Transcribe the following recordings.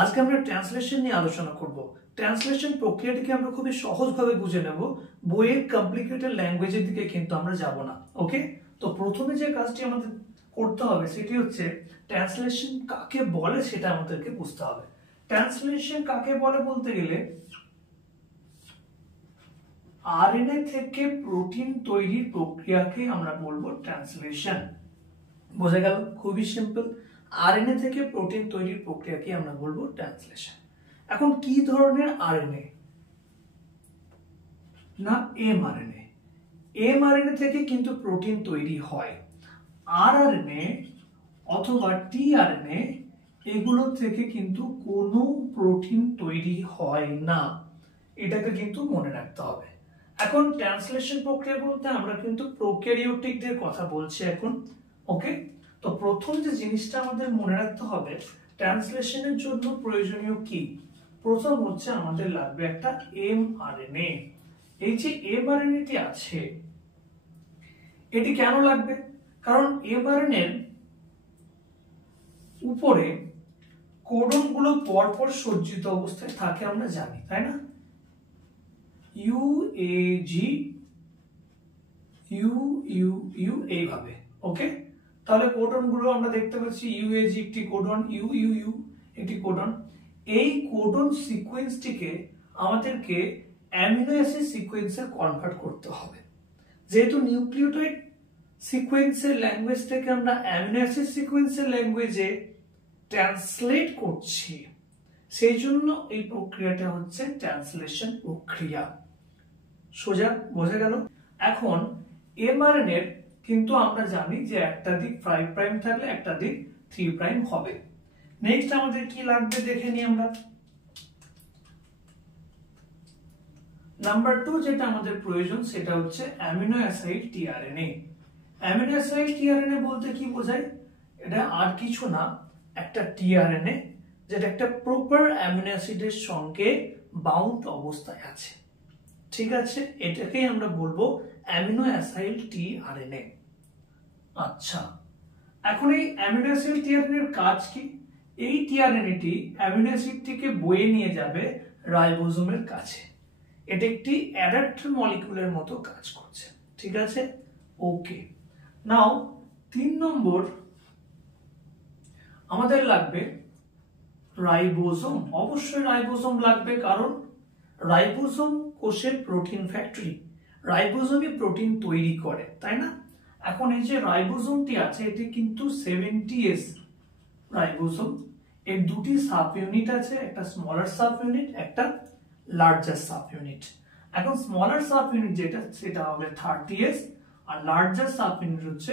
আজকে আমরা ট্রান্সলেশন নিয়ে আলোচনা করব। ট্রান্সলেশন প্রক্রিয়াটিকে আমরা খুবই সহজভাবে বুঝে নেব, বইয়ের কমপ্লিকেটেড ল্যাঙ্গুয়েজের দিকে কিন্তু আমরা যাব না। ওকে, তো প্রথমে যে কাজটি আমাদের করতে হবে সেটি হচ্ছে ট্রান্সলেশন কাকে বলে সেটা আমাদেরকে বুঝতে হবে। ট্রান্সলেশন কাকে বলে বলতে গেলে আরএনএ থেকে প্রোটিন তৈরির প্রক্রিয়াকে আমরা বলবো ট্রান্সলেশন। বোঝা গেল? খুবই সিম্পল। আরএনএ থেকে প্রোটিন তৈরির প্রক্রিয়াকে আমরা বলবো ট্রান্সলেশন। এখন কি ধরনের আরএনএ? না, এমআরএনএ। এমআরএনএ থেকে কিন্তু প্রোটিন তৈরি হয়। আরআরএনএ অথবা টিআরএনএ এগুলো থেকে কিন্তু কোনো প্রোটিন তৈরি হয় না, এটাকে কিন্তু মনে রাখতে হবে। এখন ট্রান্সলেশন প্রক্রিয়া বলতে আমরা কিন্তু প্রোক্যারিওটিকদের কথা বলছি এখন। ওকে, তো প্রথম যে জিনিসটা আমাদের মনে রাখতে হবে ট্রান্সলেশনের জন্য প্রয়োজনীয় কি, প্রথম হচ্ছে আমাদের লাগবে একটা এমআরএনএ। এই যে এমআরএনএটি আছে এটি কেন লাগবে? কারণ এমআরএনএ এর উপরে কোডন গুলো পরপর সজ্জিত অবস্থায় থাকে আমরা জানি, তাই না? ইউএজি ইউ এইভাবে। ওকে, তাহলে কোডন গুলো আমরা দেখতে পাচ্ছি ইউএজি একটি কোডন, ইউ একটি কোডন। এই কোডন সিকোয়েন্সটিকে আমাদেরকে অ্যামিনো অ্যাসিড সিকোয়েন্সে কনভার্ট করতে হবে। যেহেতু নিউক্লিওটাইড সিকোয়েন্সের ল্যাঙ্গুয়েজ থেকে আমরা অ্যামিনো অ্যাসিড সিকোয়েন্সের ল্যাঙ্গুয়েজে ট্রান্সলেট করছি, সেই জন্য এই প্রক্রিয়াটা হচ্ছে ট্রান্সলেশন প্রক্রিয়া। সোজা বোঝা গেল? এখন এমআরএনএ এর কিন্তু আমরা জানি যে একটা দিক 5 প্রাইম থাকলে একটা দিক 3 প্রাইম হবে। নেক্সট আমাদের কি লাগবে দেখে নিই আমরা। নাম্বার 2 যেটা আমাদের প্রয়োজন সেটা হচ্ছে amino acid tRNA. Amino acid tRNA বলতে কি বোঝায়? এটা আর কিছু না, একটা টিআরএনএ যেটা একটা প্রপার অ্যামিনো অ্যাসিডের সঙ্গে বাউন্ড অবস্থায় আছে। ঠিক আছে, এটাকেই আমরা বলবো অ্যামিনো অ্যাসিড টিআরএনএ। আচ্ছা, এখন এই অ্যামিনো অ্যাসিড টিআরএনএ এর কাজ কি? এই টিআরএনএটি অ্যামিনো অ্যাসিডটিকে বয়ে নিয়ে যাবে রাইবোজোমের কাছে। এটা একটি অ্যাডাপ্টর মলিকিউলের মতো কাজ করছে। ঠিক আছে, ওকে। নাও 3 নম্বর আমাদের লাগবে রাইবোজোম। অবশ্যই রাইবোজোম লাগবে, কারণ রাইবোজোম কোষের প্রোটিন ফ্যাক্টরি। রাইবোজোমই প্রোটিন তৈরি করে, তাই না? এখন এই যে রাইবোজোমটি আছে এটি কিন্তু 70S রাইবোজোম। এর দুটি সাব ইউনিট আছে, একটা স্মলার সাব ইউনিট, একটা লার্জার সাব ইউনিট। এখন স্মলার সাব ইউনিট যেটা সেটা হবে 30S are larger sub unit হচ্ছে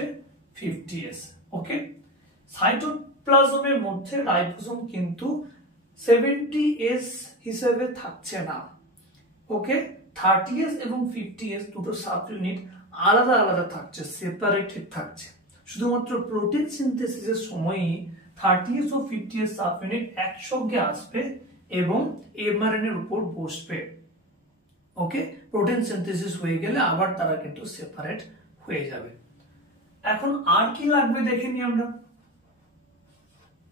50S। ওকে, সাইটোপ্লাজমের মধ্যে রাইবোজোম কিন্তু 70S হিসেবে থাকছে না। ওকে, 30S এবং 50S দুটো সাব ইউনিট আলাদা আলাদা থাকছে, সেপারেটেড থাকছে। শুধুমাত্র প্রোটিন সিনথেসিসের সময়ই 30S ও 50S সাব ইউনিট একসঙ্গে আসবে এবং এমআরএনএ এর উপর বসবে। ওকে, প্রোটিন সিনথেসিস হয়ে গেলে আবার তারা কিন্তু সেপারেট হয়ে যাবে। এখন আর কি লাগবে দেখে নিই আমরা।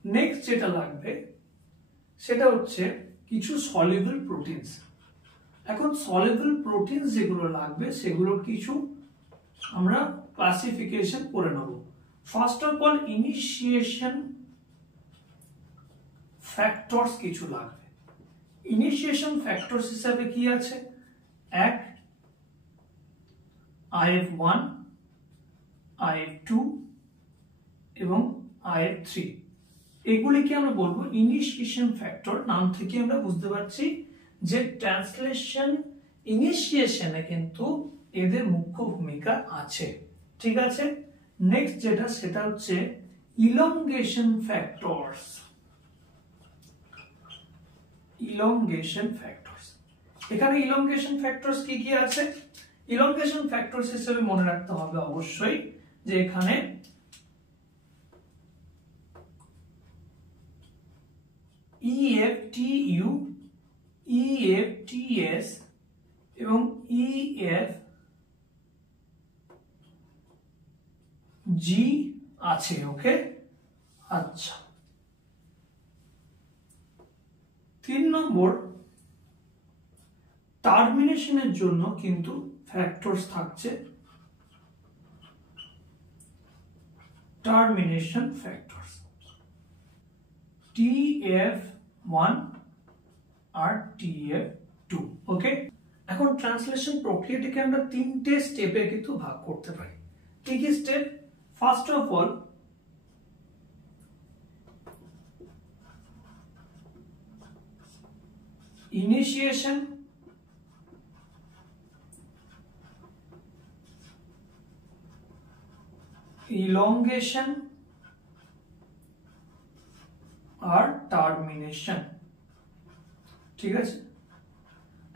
নেক্সট যেটা লাগবে সেটা হচ্ছে কিছু সলিউবল প্রোটিনস। এখন সলিউবল প্রোটিনস যেগুলো লাগবে সেগুলোর কিছু আমরা ক্লাসিফিকেশন করে নেব। First of all initiation factors কিছু লাগবে। ইনিশিয়েশন ফ্যাক্টরস হিসাবে কি আছে? এক IF1, IF2 এবং IF3, এগুলিকে আমরা বলবো ইনিশিয়েশন ফ্যাক্টর। নাম থেকে আমরা বুঝতে পারছি যে ট্রান্সলেশন ইনিশিয়েশনে কিন্তু এদের মুখ্য ভূমিকা আছে। ঠিক আছে, নেক্সট যেটা সেটা হচ্ছে ইলংগেশন ফ্যাক্টরস। ইলংগেশন ফ্যাক্টরস, এখানে ইলংগেশন ফ্যাক্টরস কি কি আছে? ইলংগেশন ফ্যাক্টরস হিসেবে মনে রাখতে হবে অবশ্যই যে এখানে EFTU, EFTS এবং EFG আছে। ওকে, আচ্ছা, 3 নম্বর, টার্মিনেশনের জন্য কিন্তু ফ্যাক্টরস থাকছে, টার্মিনেশন ফ্যাক্টরস TF1 আর TF2। ওকে, এখন ট্রান্সলেশন প্রক্রিয়াটিকে আমরা 3টে স্টেপে কিন্তু ভাগ করতে পারি। কি কি step? First of all, initiation, elongation আর টার্মিনেশন। ঠিক আছে,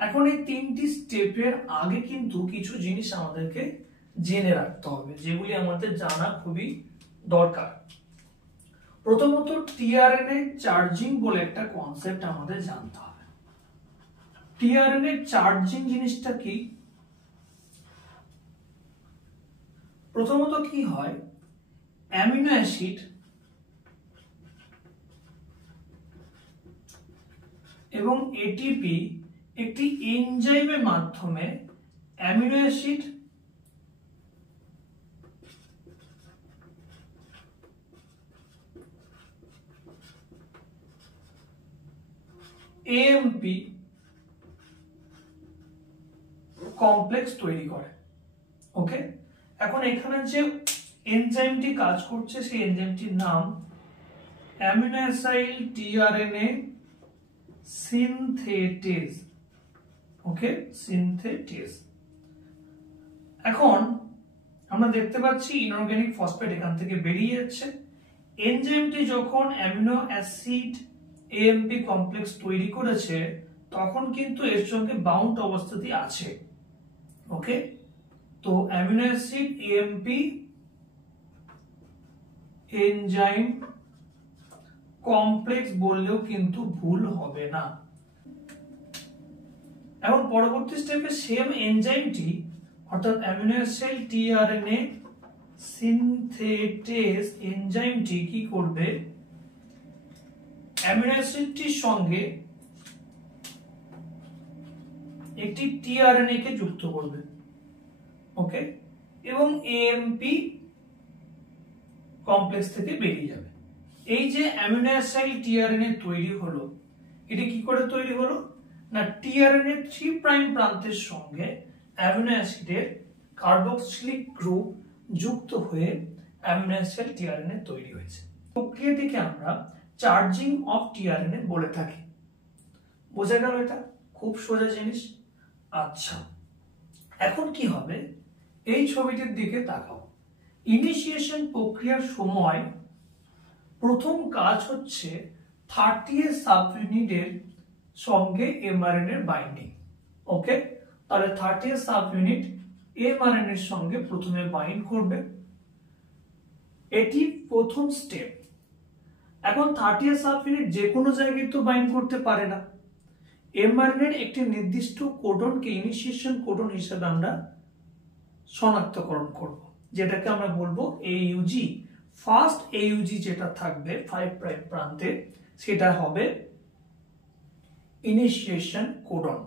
এখন এই 3টি স্টেপের আগে কিন্তু কিছু জিনিস আমাদেরকে জেনে রাখতে হবে, যেগুলি আমাদের জানা খুবই দরকার। প্রথমত, টিআরএনএ চার্জিং বলে একটা কনসেপ্ট আমাদের জানতে হবে। টিআরএনএ চার্জিং জিনিসটা কি? প্রথমত কি হয়, অ্যামিনো অ্যাসিড এবং এটিপি একটি এনজাইমের মাধ্যমে অ্যামিনো অ্যাসিড এএমপি কমপ্লেক্স তৈরি করে। ওকে, এখন এখানে যে এনজাইমটি কাজ করছে সেই এনজাইমটির নাম অ্যামিনো অ্যাসাইল টিআরএনএ সিনথেটেজ। ওকে, সিনথেটেজ। এখন আমরা দেখতে পাচ্ছি ইনঅর্গানিক ফসফেট এখান থেকে বেরিয়ে যাচ্ছে। এনজাইমটি যখন অ্যামিনো অ্যাসিড এএমপি কমপ্লেক্স তৈরি করেছে তখন কিন্তু এর সঙ্গে বাউন্ড অবস্থাতেই আছে। ওকে, তো amino acid AMP enzyme complex বললেও কিন্তু ভুল হবে না। এখন পরবর্তী স্টেপে সেম এনজাইমটি অর্থাৎ অ্যামিনো অ্যাসিড টিআরএনএ সিনথেটেজ এনজাইমটি কি করবে, অ্যামিনো অ্যাসিডটির সঙ্গে একটি টিআরএনএ কে যুক্ত করবে। ওকে, এবং এএমপি কমপ্লেক্স থেকে বেরিয়ে যাবে। এই যে অ্যামিনো অ্যাসিড টিআরএনএ তৈরি হলো, এটা কি করে তৈরি হলো না, টিআরএনএ 3 প্রাইম প্রান্তের সঙ্গে অ্যামিনো অ্যাসিডের কার্বক্সিলিক গ্রুপ যুক্ত হয়ে অ্যামিনো অ্যাসিড টিআরএনএ তৈরি হয়েছে। প্রক্রিয়াটিকে আমরা চার্জিং অফ টিআরএনএ বলে থাকি। বোঝা গেল? এটা খুব সোজা জিনিস। আচ্ছা, এখন কি হবে, এই ছবিটির দিকে তাকাও। ইনিশিয়েশন প্রক্রিয়ার সময় প্রথম কাজ হচ্ছে 30S সাবইউনিটের সঙ্গে এমআরএনএ এর বাইন্ডিং। ওকে, তাহলে 30S সাবইউনিট এমআরএনএ এর সঙ্গে প্রথমে বাইন্ড করবে, এটি প্রথম স্টেপ। এখন 30S সাবইউনিট যে কোনো জায়গায় তো বাইন্ড করতে পারে না। এমআরএনএ এর একটি নির্দিষ্ট কোডনকে ইনিশিয়েশন কোডন হিসেবে আমরা শনাক্তকরণ করব, যেটাকে আমরা বলবো AUG। ফার্স্ট AUG যেটা থাকবে 5 প্রাইম প্রান্তে সেটা হবে ইনিশিয়েশন কোডন।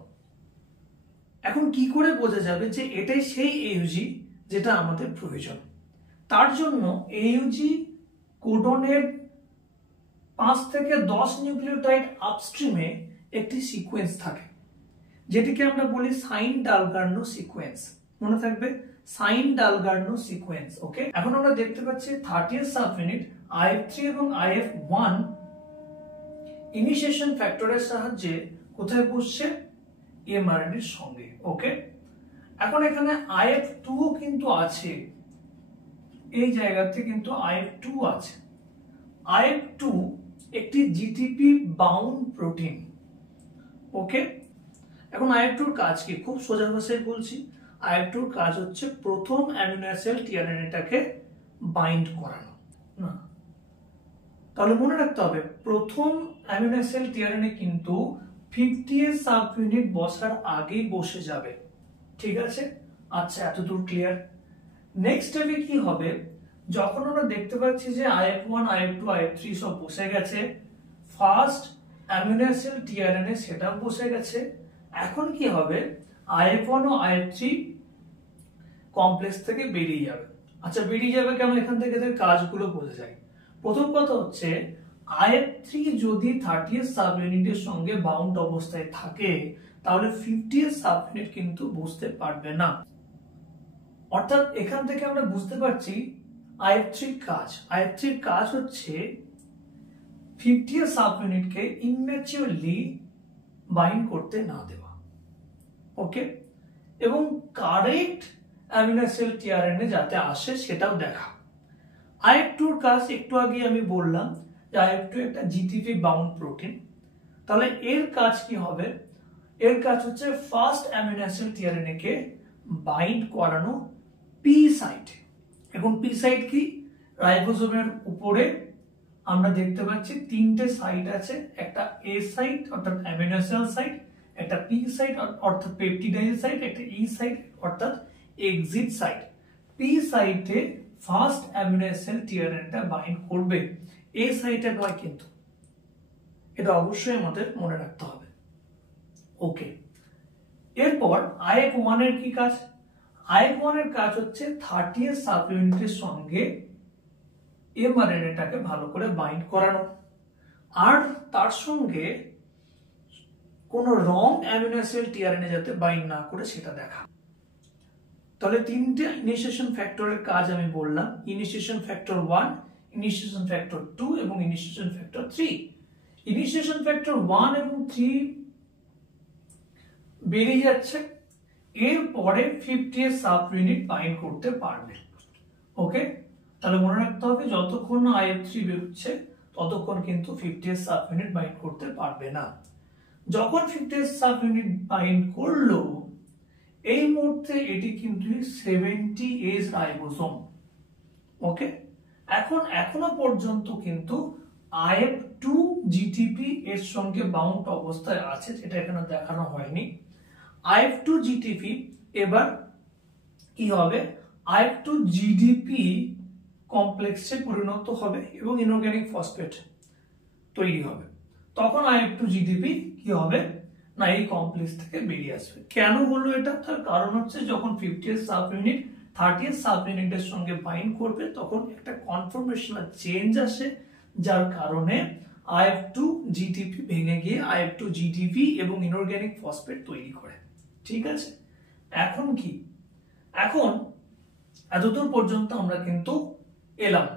এখন কি করে বোঝা যাবে যে এটাই সেই AUG যেটা আমাদের প্রয়োজন? তার জন্য AUG কোডনের 5 থেকে 10 নিউক্লিওটাইড আপস্ট্রিমে একটি সিকোয়েন্স থাকে, যেটিকে আমরা বলি সাইন ডালগার্নো সিকোয়েন্স। মনে থাকবে, সাইন ডালগার্নো সিকোয়েন্স। ওকে, এখন আমরা দেখতে পাচ্ছি 30S সাবইউনিট IF3 এবং IF1 ইনিশিয়েশন ফ্যাক্টরের সাহায্যে কোথায় বসছে, এমআরএনএ এর সঙ্গে। ওকে, এখন এখানে IF2 ও কিন্তু আছে, এই জায়গাতে কিন্তু IF2 আছে। IF2 একটি জিটিপি বাউন্ড প্রোটিন। ওকে, এখন IF2 এর কাজ কি? খুব সোজা ভাষায় বলছি, IF2 এর কাজ হচ্ছে প্রথম অ্যামিনো অ্যাসিড টিআরএনএটাকে বাইন্ড করানো। না, তাহলে মনে রাখতে হবে প্রথম অ্যামিনো অ্যাসিড টিআরএনএ কিন্তু 50S সাবইউনিট বসার আগেই বসে যাবে। ঠিক আছে? আচ্ছা, এতদূর ক্লিয়ার? নেক্সট স্টেপে কি হবে, যখন আমরা দেখতে পাচ্ছি যে IF1 IF2 IF3 সব বসে গেছে, first amino acid tRNA setup বসে গেছে। এখন কি হবে, IF1 ও IF3 কমপ্লেক্স থেকে বেরিয়ে যাবে। আচ্ছা বেরিয়ে যাবে কেন, এখান থেকে এদের কাজগুলো বোঝা যায়। প্রথম কথা হচ্ছে IF3 যদি 30th সাব ইউনিটের সঙ্গে বাউন্ড অবস্থায় থাকে তাহলে 50th সাব ইউনিট কিন্তু বুঝতে পারবে না। অর্থাৎ এখান থেকে আমরা বুঝতে পারছি IF3 কাজ হচ্ছে 50th সাব ইউনিটকে ইম্যাচিউরলি বাইন্ড করতে না দেওয়া, ওকে, এবং কারেক্ট অ্যামিনো অ্যাসিড টিআরএনএ যাতে আসে সেটাও দেখা। IF2 এর কাজ একটু আগে আমি বললাম যে IF2 একটা জিটিপি বাউন্ড প্রোটিন। তাহলে এর কাজ কি হবে, এর কাজ হচ্ছে ফার্স্ট অ্যামিনো অ্যাসিড টিআরএনএ কে বাইন্ড করানো পি সাইটে। এখন পি সাইট কি, রাইবোজোমের উপরে আমরা দেখতে পাচ্ছি তিনটে সাইট আছে, একটা এ সাইট অর্থাৎ অ্যামিনো অ্যাসিড সাইট, একটা পি সাইট অর্থাৎ পেপটিডাইজ সাইট, একটা ই সাইট অর্থাৎ এক্সিট সাইট। পি সাইটে ফার্স্ট অ্যামিনো অ্যাসিড টিআরএনএটা বাইন্ড করবে, এ সাইটে নয় কিন্তু, এটা অবশ্যই আমাদের মনে রাখতে হবে, ওকে। এরপর IF1 এর কি কাজ, IF1 এর কাজ হচ্ছে 30th সাব ইউনিটের সঙ্গে এমআরএনএটাকে ভালো করে বাইন্ড করানো, আর তার সঙ্গে কোনো রং অ্যামিনো অ্যাসিড টিআরএনএ যাতে বাইন্ড না করে সেটা দেখা। তাহলে তিনটে ইনিশিয়েশন ফ্যাক্টরের কাজ আমি বললাম, ইনিশিয়েশন ফ্যাক্টর 1, ইনিশিয়েশন ফ্যাক্টর 2 এবং ইনিশিয়েশন ফ্যাক্টর 3। ইনিশিয়েশন ফ্যাক্টর 1 এবং 3 বেরিয়ে যাচ্ছে, এরপরে 50th সাব ইউনিট বাইন্ড করতে পারবে, ওকে। তাহলে মনে রাখতে হবে যতক্ষণ না IF3 বেরোচ্ছে ততক্ষণ কিন্তু 50th সাব ইউনিট বাইন্ড করতে পারবে না। যখন 50th সাব ইউনিট বাইন্ড করলো এই মুহূর্তে এটি কিন্তু 70S রাইবোসোম, ওকে। এখনো পর্যন্ত কিন্তু IF2 জিটিপি এর সঙ্গে বাউন্ড অবস্থায় আছে, যেটা এখানে দেখানো হয়নি। IF2 জিটিপি এবার কি হবে, IF2 জিডিপি কমপ্লেক্সে পরিণত হবে এবং ইনঅর্গানিক ফসফেট তৈরি হবে। তখন IF2 জিডিপি কি হবে না, এই কমপ্লেক্স থেকে বেরিয়ে আসবে। কেন হলো এটা, তার কারণ হচ্ছে যখন 50th sub unit 30th sub ইউনিটের সঙ্গে বাইন্ড করবে তখন একটা কনফর্মেশনাল চেঞ্জ আসে, যার কারণে IF2 জিটিপি ভেঙে গিয়ে IF2 জিডিপি এবং ইনঅর্গানিক ফসফেট তৈরি করে, ঠিক আছে। এখন কি, এখন এতদূর পর্যন্ত আমরা কিন্তু এলাম।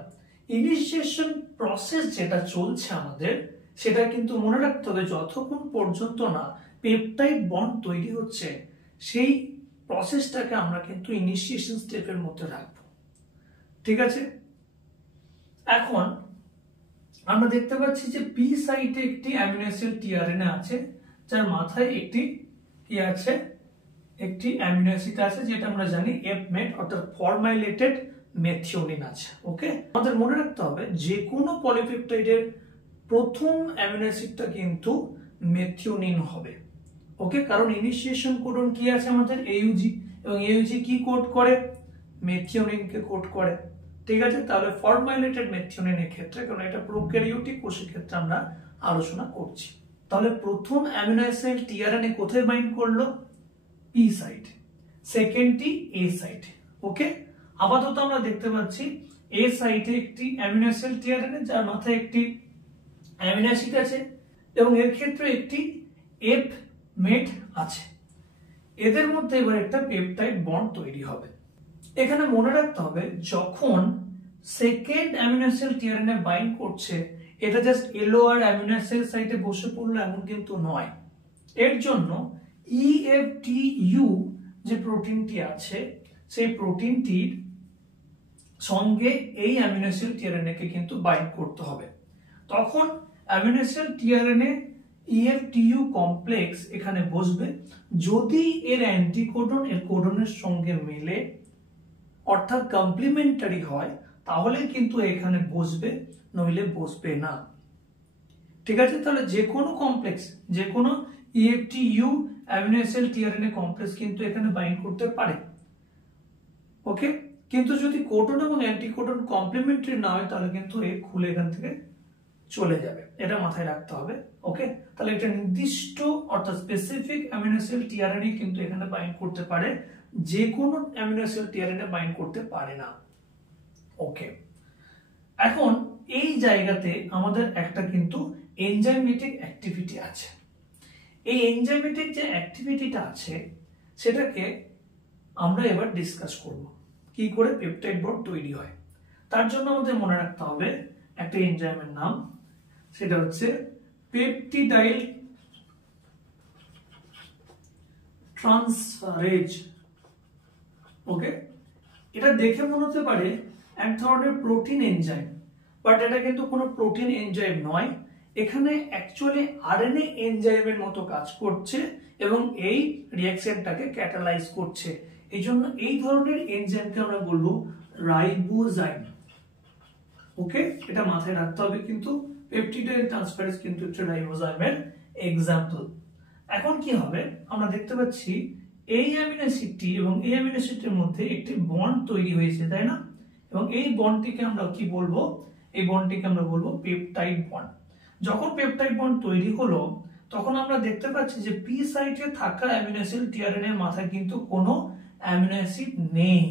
ইনিশিয়েশন প্রসেস যেটা চলছে আমাদের, সেটা কিন্তু মনে রাখতে হবে যতক্ষণ পর্যন্ত না পেপটাইড বন্ড তৈরি হচ্ছে সেই প্রসেসটাকে আমরা কিন্তু ইনিশিয়েশন স্টেপের মধ্যে রাখবো, ঠিক আছে। এখন আমরা দেখতে পাচ্ছি যে পি সাইটে একটি অ্যামিনো অ্যাসিড টিআরএনএ আছে, যার মাথায় একটি কি আছে, একটি অ্যামিনো অ্যাসিড আছে যেটা আমরা জানি এফমেট অর্থাৎ ফরমাইলেটেড মেথিওনিন আছে, ওকে। আমাদের মনে রাখতে হবে যে কোনো পলিপেপটাইডের প্রথম অ্যামিনো অ্যাসিডটা কিন্তু মেথিওনিন হবে, ওকে, কারণ ইনিশিয়েশন কোডন কি আছে আমাদের AUG, এবং AUG কি কোড করে, মেথিওনিনকে কোড করে, ঠিক আছে। তাহলে ফরমাইলেটেড মেথিওনিনের ক্ষেত্রে, কারণ এটা প্রোক্যারিওটিক কোষের ক্ষেত্রে আমরা আলোচনা করছি, তাহলে প্রথম অ্যামিনো অ্যাসিড টিআরএনএ কোথায় বাইন্ড করলো, পি সাইট, সেকেন্ডটি এ সাইট, ওকে। আপাতত আমরা দেখতে পাচ্ছি এ সাইটে একটি অ্যামিনো অ্যাসিড টিআরএনএ যার মাথায় একটি অ্যামিনো অ্যাসিড আছে এবং এর ক্ষেত্রে একটি এফ মেট আছে। এদের মধ্যে এবার একটা পেপটাইড বন্ড তৈরি হবে। এখানে মনে রাখতে হবে যখন second amino acid tRNA bind করছে এটা জাস্ট এলওআর অ্যামিনো অ্যাসিড সাইটে বসে পড়লো এমন কিন্তু নয়। এর জন্য EFTU যে প্রোটিনটি আছে সেই প্রোটিনটির সঙ্গে এই অ্যামিনো অ্যাসিড টিআরএনএ কে কিন্তু বাইন্ড করতে হবে। তখন amino acid tRNA EFTU complex এখানে বসবে। যদি এর অ্যান্টিকোডন এর কোডনের সঙ্গে মেলে অর্থাৎ কমপ্লিমেন্টারি হয় তাহলে কিন্তু এখানে বসবে, নইলে বসবে না, ঠিক আছে। তাহলে যে কোনো কমপ্লেক্স, যে কোনো EFTU amino acid tRNA complex কিন্তু এখানে বাইন্ড করতে পারে, ওকে। কিন্তু যদি কোডন এবং অ্যান্টিকোডন কমপ্লিমেন্টারি না হয় তাহলে কিন্তু এ খুলে এখান থেকে চলে যাবে, এটা মাথায় রাখতে হবে। ওকে, তাহলে একটা নির্দিষ্ট অর্থাৎ স্পেসিফিক অ্যামিনো অ্যাসিড টিআরএনএ কিন্তু এখানে বাইন্ড করতে পারে, যে কোনো অ্যামিনো অ্যাসিড টিআরএনএ বাইন্ড করতে পারে না। ওকে, এখন এই জায়গাতে আমাদের একটা কিন্তু এনজাইমেটিক অ্যাক্টিভিটি আছে। এই এনজাইমেটিক যে অ্যাক্টিভিটিটা আছে সেটাকে আমরা এবার ডিসকাস করব, কি করে পেপটাইড বন্ড তৈরি হয়। তার জন্য আমাদের মনে রাখতে হবে একটা এনজাইমের নাম, সেটা হচ্ছে পেপটিডাইল ট্রান্সফারেজ। ওকে, এটা দেখে মনে হতে পারে এক ধরনের প্রোটিন এনজাইম, বাট এটা কিন্তু কোনো প্রোটিন এনজাইম নয়। এখানে অ্যাকচুয়ালি আরএনএ এনজাইমের মতো কাজ করছে এবং এই রিঅ্যাকশনটাকে ক্যাটালাইজ করছে। এই জন্য এই ধরনের এনজাইমকে আমরা বলবো রাইবোজাইম। ওকে, এটা মাথায় রাখতে হবে, কিন্তু পেপটিডাইল ট্রান্সফারেজ কিন্তু একটা রাইবোজাইমের এক্সাম্পল। এখন কি হবে, আমরা দেখতে পাচ্ছি এই অ্যামিনো অ্যাসিডটি এবং এই অ্যামিনো অ্যাসিডের মধ্যে একটি বন্ড তৈরি হয়েছে, তাই না? এবং এই বন্ডটিকে আমরা কি বলবো? এই বন্ডটিকে আমরা বলবো পেপটাইড বন্ড। যখন পেপটাইড বন্ড তৈরি হলো তখন আমরা দেখতে পাচ্ছি যে পি সাইটে থাকা অ্যামিনো অ্যাসিড টিআরএনএ এর মাথায় কিন্তু কোনো অ্যামিনো অ্যাসিড নেই,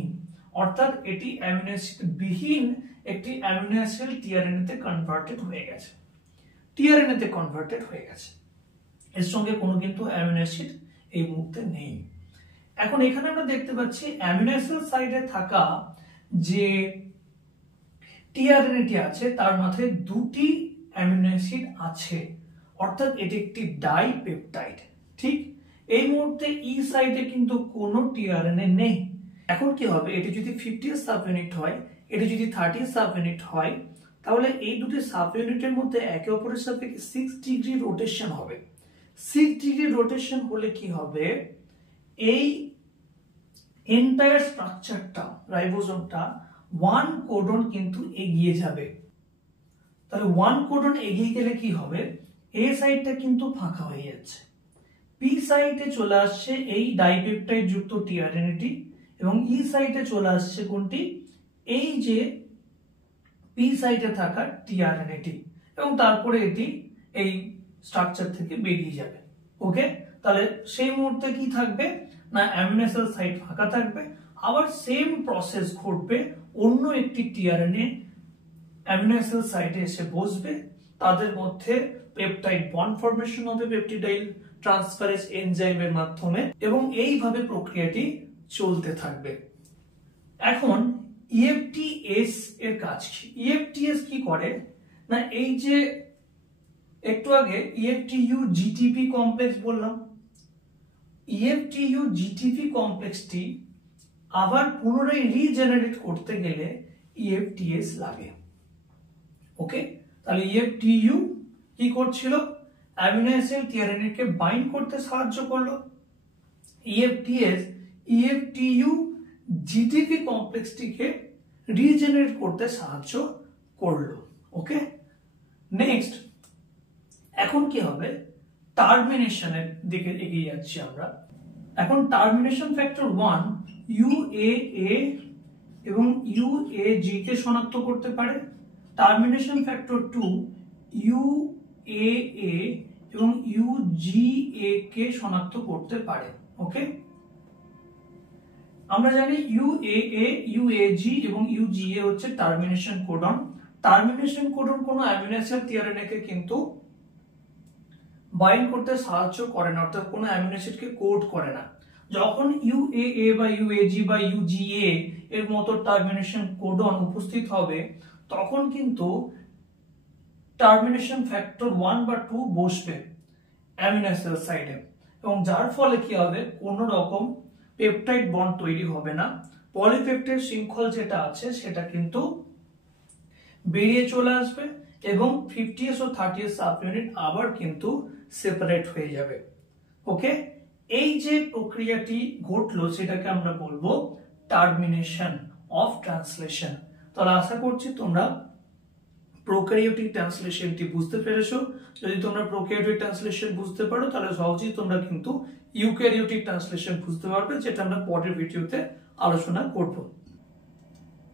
অর্থাৎ এটি অ্যামিনো অ্যাসিড বিহীন একটি অ্যামিনো অ্যাসিড টিআরএনএ তে কনভার্টেড হয়ে গেছে, টিআরএনএ তে কনভার্টেড হয়ে গেছে। এর সঙ্গে কোনো কিন্তু অ্যামিনো অ্যাসিড এই মুহূর্তে নেই। এখন এখানে আমরা দেখতে পাচ্ছি অ্যামিনো অ্যাসিড সাইডে থাকা যে টিআরএনএটি আছে তার মাথায় দুটি অ্যামিনো অ্যাসিড আছে, অর্থাৎ এটি একটি ডাইপেপটাইড। ঠিক এই মুহূর্তে ই সাইডে কিন্তু কোনো টিআরএনএ নেই। এখন কি হবে, এটি যদি 50 সাব ইউনিট হয়, এটি যদি 30 সাব ইউনিট হয়, তাহলে এই দুটি সাব ইউনিটের মধ্যে একে অপরের সাপেক্ষে 6 ডিগ্রি রোটেশন হবে। 6 ডিগ্রি রোটেশন হলে কি হবে, এই এন্টায়ার স্ট্রাকচারটা রাইবোজোমটা 1 কোডন কিন্তু এগিয়ে যাবে। তাহলে 1 কোডন এগিয়ে গেলে কি হবে, এ সাইডটা কিন্তু ফাঁকা হয়ে যাচ্ছে, পি সাইডে চলে আসছে এই ডাইপেপটাইড যুক্ত টিআরএনএটি এবং ই সাইডে চলে আসছে কোনটি, এই যে পি সাইডে থাকা টিআরএনএটি, এবং তারপরে এটি এই স্ট্রাকচার থেকে বেরিয়ে যাবে। ওকে, তাহলে সেই মুহূর্তে কি থাকবে না, অ্যামিনো অ্যাসিড সাইড ফাঁকা থাকবে, আবার সেম প্রসেস ঘটবে, অন্য একটি টিআরএনএ অ্যামিনো অ্যাসিড সাইডে এসে বসবে, তাদের মধ্যে পেপটাইড বন্ড ফরমেশন হবে পেপটিডাইল ট্রান্সফারেজ এনজাইমের মাধ্যমে, এবং এইভাবে প্রক্রিয়াটি চলতে থাকবে। এখন ইএফটিএস এর কাজ কি? ইএফটিএস কি করে না, এই যে একটু আগে ইএফটিইউ জিটিপি কমপ্লেক্স বললাম, ইএফটিইউ জিটিপি কমপ্লেক্সটি আবার পুনরায় রিজেনারেট করতে গেলে ইএফটিএস লাগে। ওকে, তাহলে ইএফটিইউ কি করছিল, অ্যামিনো অ্যাসিড টিআরএনএ কে বাইন্ড করতে সাহায্য করলো, ইএফটিএস ইএফটিইউ জিটিপি কমপ্লেক্সটিকে রিজেনারেট করতে সাহায্য করলো। ওকে, নেক্সট এখন কি হবে, টার্মিনেশনের দিকে এগিয়ে যাচ্ছি আমরা। এখন টার্মিনেশন ফ্যাক্টর 1 ইউএএ এবং ইউএজি কে শনাক্ত করতে পারে, টার্মিনেশন ফ্যাক্টর 2 ইউএএ এবং ইউজিএ কে শনাক্ত করতে পারে। ওকে, আমরা জানি ইউএএ, ইউএজি এবং ইউজিএ হচ্ছে টার্মিনেশন কোডন। টার্মিনেশন কোডন কোনো অ্যামিনো অ্যাসিড টিআরএনএ কে কিন্তু বাইন্ড করতে সাহায্য করে না, অর্থাৎ কোনো অ্যামিনো অ্যাসিডকে কোড করে না। যখন ইউএএ বা ইউএজি বা ইউজিএ এর মতো টার্মিনেশন কোডন উপস্থিত হবে তখন কিন্তু টার্মিনেশন ফ্যাক্টর 1 বা 2 বসবে অ্যামিনো অ্যাসিড সাইডে, এবং যার ফলে কি হবে, কোনো রকম পেপটাইড বন্ড তৈরি হবে না, পলিপেপটাইড শৃঙ্খল যেটা আছে সেটা কিন্তু বেরিয়ে চলে আসবে এবং 50s ও 30s সাব ইউনিট আবার কিন্তু সেপারেট হয়ে যাবে। ওকে, এই যে প্রক্রিয়াটি ঘটলো সেটাকে আমরা বলবো টার্মিনেশন অফ ট্রান্সলেশন। তাহলে আশা করছি তোমরা প্রোক্যারিওটিক ট্রান্সলেশনটি বুঝতে পেরেছো। যদি তোমরা প্রোক্যারিওটিক ট্রান্সলেশন বুঝতে পারো তাহলে সহজেই তোমরা কিন্তু ইউক্যারিওটিক ট্রান্সলেশন বুঝতে পারবে, যেটা আমরা পরের ভিডিওতে আলোচনা করব।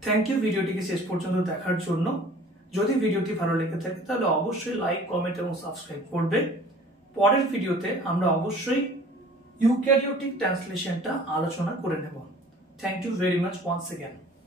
থ্যাংক ইউ ভিডিওটিকে শেষ পর্যন্ত দেখার জন্য। যদি ভিডিওটি ভালো লেগে থাকে তাহলে অবশ্যই লাইক, কমেন্ট এবং সাবস্ক্রাইব করবে। পরের ভিডিওতে আমরা অবশ্যই ইউক্যারিওটিক ট্রান্সলেশনটা আলোচনা করে নেব। Thank you very much once again.